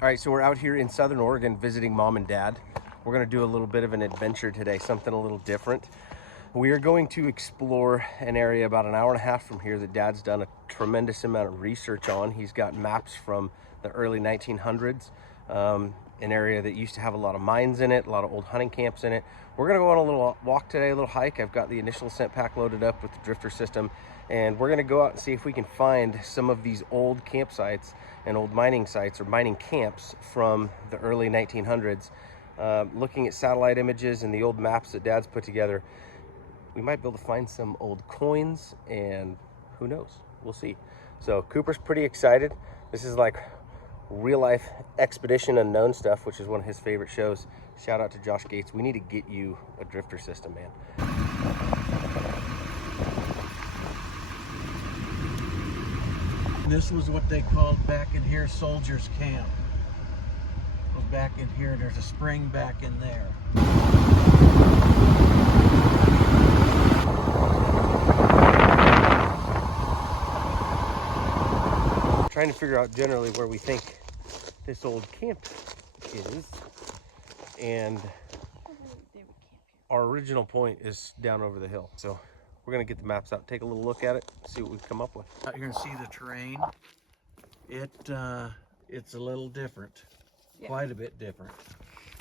All right, so we're out here in Southern Oregon visiting Mom and Dad. We're gonna do a little bit of an adventure today, something a little different. We are going to explore an area about an hour and a half from here that Dad's done a tremendous amount of research on. He's got maps from the early 1900s, an area that used to have a lot of mines in it, a lot of old hunting camps in it. We're gonna go on a little walk today, a little hike. I've got the initial scent pack loaded up with the drifter system, and we're gonna go out and see if we can find some of these old campsites and old mining sites or mining camps from the early 1900s. Looking at satellite images and the old maps that Dad's put together, we might be able to find some old coins, and who knows, we'll see. So Cooper's pretty excited. This is like real life expedition unknown stuff, which is one of his favorite shows. Shout out to Josh Gates. We need to get you a drifter system, man. This was what they called back in here Soldiers Camp. It goes back in here, there's a spring back in there. Trying to figure out generally where we think this old camp is, and our original point is down over the hill. So we're gonna get the maps out, take a little look at it, see what we come up with. Out here and see the terrain. It's a little different, quite a bit different.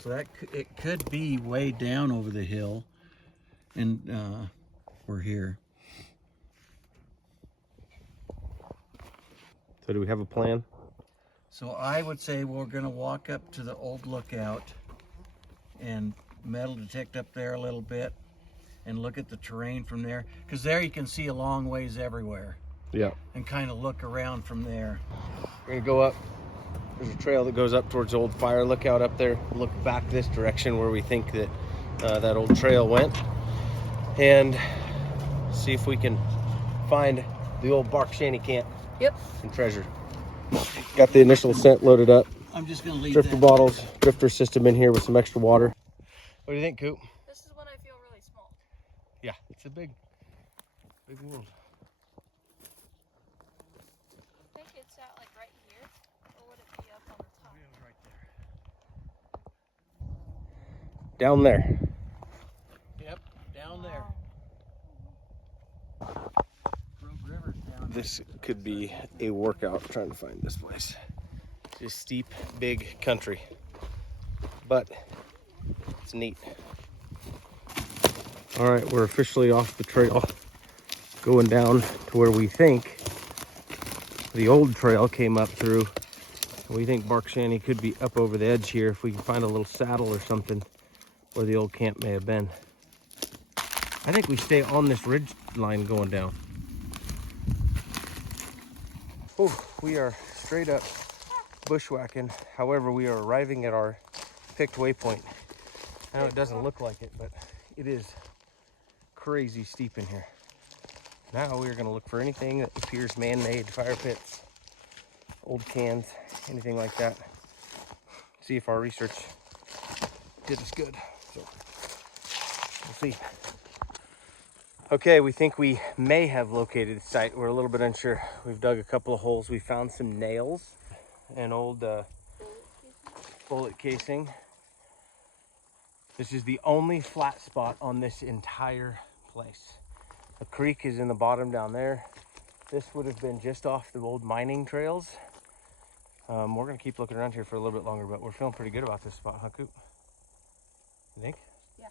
So that it could be way down over the hill, and we're here. So do we have a plan? So I would say we're gonna walk up to the old lookout and metal detect up there a little bit and look at the terrain from there, because there you can see a long ways everywhere. Yeah. And kind of look around from there. We're gonna go up. There's a trail that goes up towards the old fire lookout up there. Look back this direction where we think that that old trail went, and see if we can find the old bark shanty camp. Yep. And treasure. Got the initial scent loaded up. I'm just gonna leave Drifter that bottles, there. drifter system in here with some extra water. What do you think, Coop? This is when I feel really small. Yeah, it's a big world. I think it's at like right here, or would it be up on the top? It was right there. Down there. Yep, down there. Wow. Rogue River's down there. This could be a workout trying to find this place. Just steep, big country, but it's neat. All right, we're officially off the trail, going down to where we think the old trail came up through. We think bark shanty could be up over the edge here if we can find a little saddle or something where the old camp may have been. I think we stay on this ridge line going down. Oh, we are straight up bushwhacking. However, we are arriving at our picked waypoint. I know it doesn't look like it, but it is crazy steep in here. Now we are going to look for anything that appears man-made, fire pits, old cans, anything like that. See if our research did us good. So we'll see. Okay, we think we may have located the site. We're a little bit unsure. We've dug a couple of holes. We found some nails, an old bullet casing. This is the only flat spot on this entire place. The creek is in the bottom down there. This would have been just off the old mining trails. We're gonna keep looking around here for a little bit longer, but we're feeling pretty good about this spot, huh, Coop? You think? Yeah.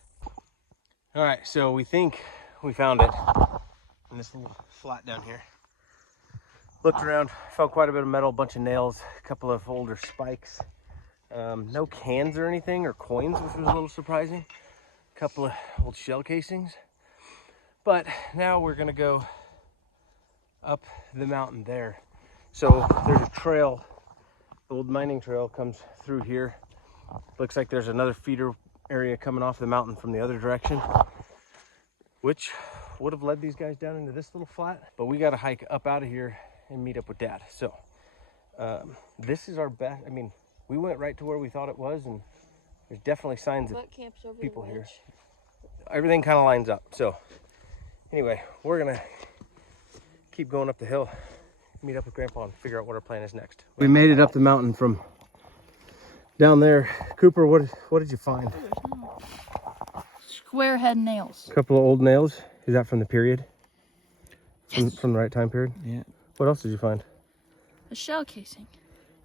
All right, so we think we found it in this little flat down here. Looked around, found quite a bit of metal, a bunch of nails, a couple of older spikes. No cans or anything, or coins, which was a little surprising. A couple of old shell casings. But now we're gonna go up the mountain there. So there's a trail, the old mining trail comes through here. Looks like there's another feeder area coming off the mountain from the other direction, which would have led these guys down into this little flat. But we got to hike up out of here and meet up with Dad. So this is our best. I mean, we went right to where we thought it was, and there's definitely signs of people here. Everything kind of lines up. So anyway, we're gonna keep going up the hill, meet up with Grandpa, and figure out what our plan is next. We made it up the mountain from Down there, Cooper, what did you find? Square head nails. A couple of old nails. Is that from the period? Yes. From the right time period? Yeah. What else did you find? A shell casing.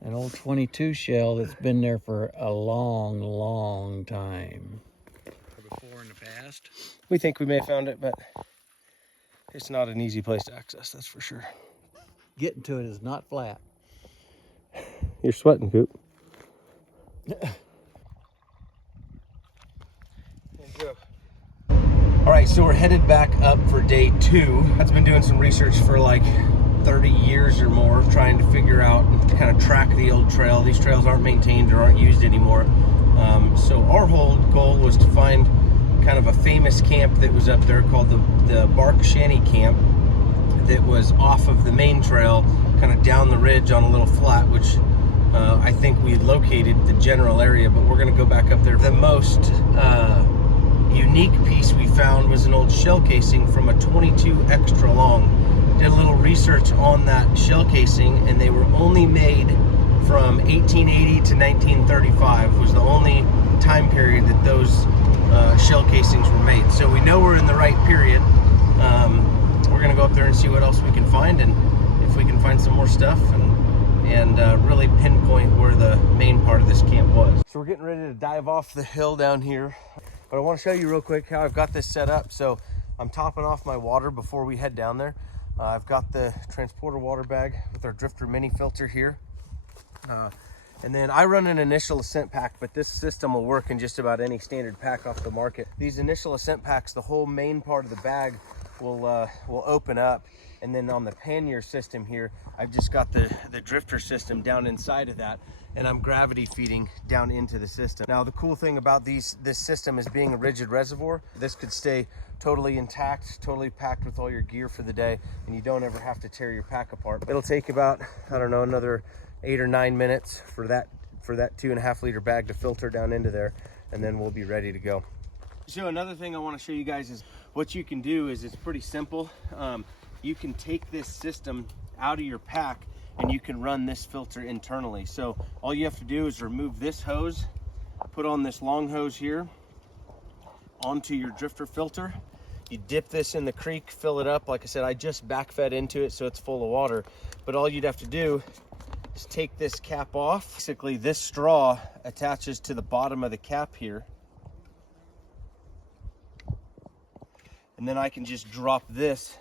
An old 22 shell that's been there for a long, long time. Before in the past. We think we may have found it, but it's not an easy place to access, that's for sure. Getting to it is not flat. You're sweating, Coop. All right, so we're headed back up for day 2. I've been doing some research for like 30 years or more, trying to figure out and kind of track the old trail. These trails aren't maintained or aren't used anymore. So our whole goal was to find kind of a famous camp that was up there called the Shanty camp, that was off of the main trail, kind of down the ridge on a little flat, which I think we located the general area, but we're gonna go back up there. The most unique piece we found was an old shell casing from a 22 extra long. Did a little research on that shell casing, and they were only made from 1880 to 1935 was the only time period that those shell casings were made. So we know we're in the right period. We're gonna go up there and see what else we can find, and if we can find some more stuff, and really pinpoint where the main part of this camp was. So we're getting ready to dive off the hill down here, but I want to show you real quick how I've got this set up. So I'm topping off my water before we head down there. I've got the transporter water bag with our drifter mini filter here. And then I run an initial ascent pack, but this system will work in just about any standard pack off the market. These initial ascent packs, the whole main part of the bag will open up. And then on the pannier system here, I've just got the drifter system down inside of that, and I'm gravity feeding down into the system. Now, the cool thing about this system is being a rigid reservoir. This could stay totally intact, totally packed with all your gear for the day, and you don't ever have to tear your pack apart. It'll take about, I don't know, another 8 or 9 minutes for that 2.5 liter bag to filter down into there, and then we'll be ready to go. So another thing I want to show you guys is what you can do is it's pretty simple. You can take this system out of your pack and you can run this filter internally. So all you have to do is remove this hose, put on this long hose here onto your drifter filter. You dip this in the creek, fill it up. Like I said, I just backfed into it so it's full of water. But all you'd have to do is take this cap off. Basically, this straw attaches to the bottom of the cap here. And then I can just drop this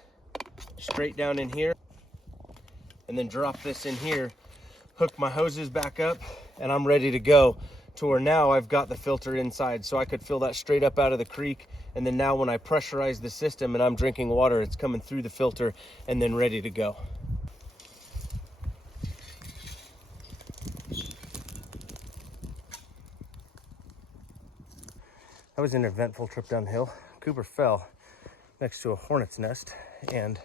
straight down in here, and then drop this in here, hook my hoses back up, and I'm ready to go to where now I've got the filter inside, so I could fill that straight up out of the creek. And then now when I pressurize the system and I'm drinking water, it's coming through the filter and then ready to go. That was an eventful trip downhill. Cooper fell next to a hornet's nest and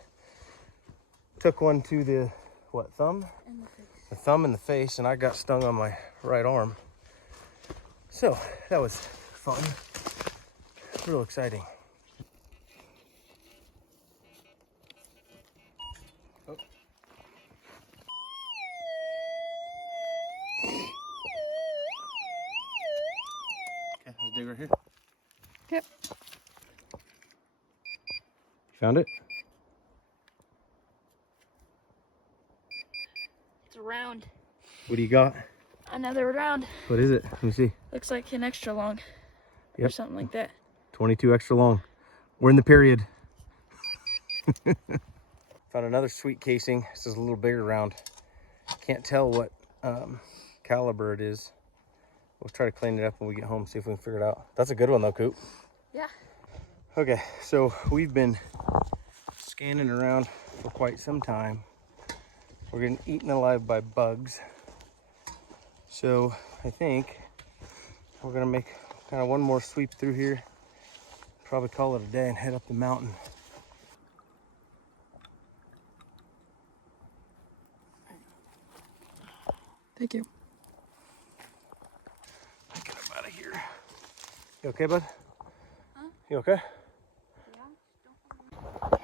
took one to the thumb? In the face. The thumb in the face, and I got stung on my right arm. So that was fun, real exciting. Oh. Okay, let's dig right here. Yep. Found it? It's a round. What do you got? Another round. What is it? Let me see. Looks like an extra long. Or Yep. something like that. 22 extra long. We're in the period. Found another sweet casing. This is a little bigger round. Can't tell what caliber it is. We'll try to clean it up when we get home, see if we can figure it out. That's a good one though, Coop. Yeah. Okay, so we've been scanning around for quite some time. We're getting eaten alive by bugs. So I think we're gonna make kind of one more sweep through here, probably call it a day and head up the mountain. Thank you. Get up out of here. You okay, bud? Huh? You okay? Yeah.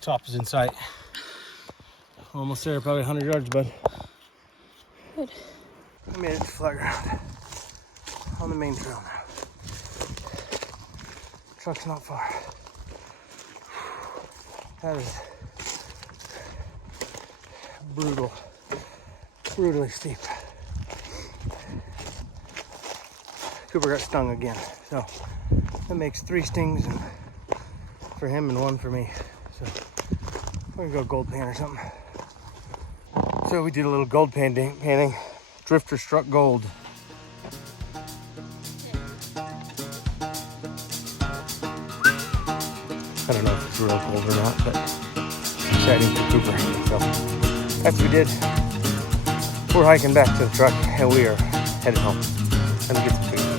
Top is in sight. Almost there, probably 100 yards, bud. Good. I made it to flat ground. on the main trail now. Truck's not far. That is brutal, brutally steep. Cooper got stung again, so that makes 3 stings for him and 1 for me. So we're gonna go gold pan or something. So we did a little gold panning. Drifter struck gold. I don't know if it's real gold or not, but it's exciting for Cooper. So that's what we did. We're hiking back to the truck and we are headed home. Let me get some food.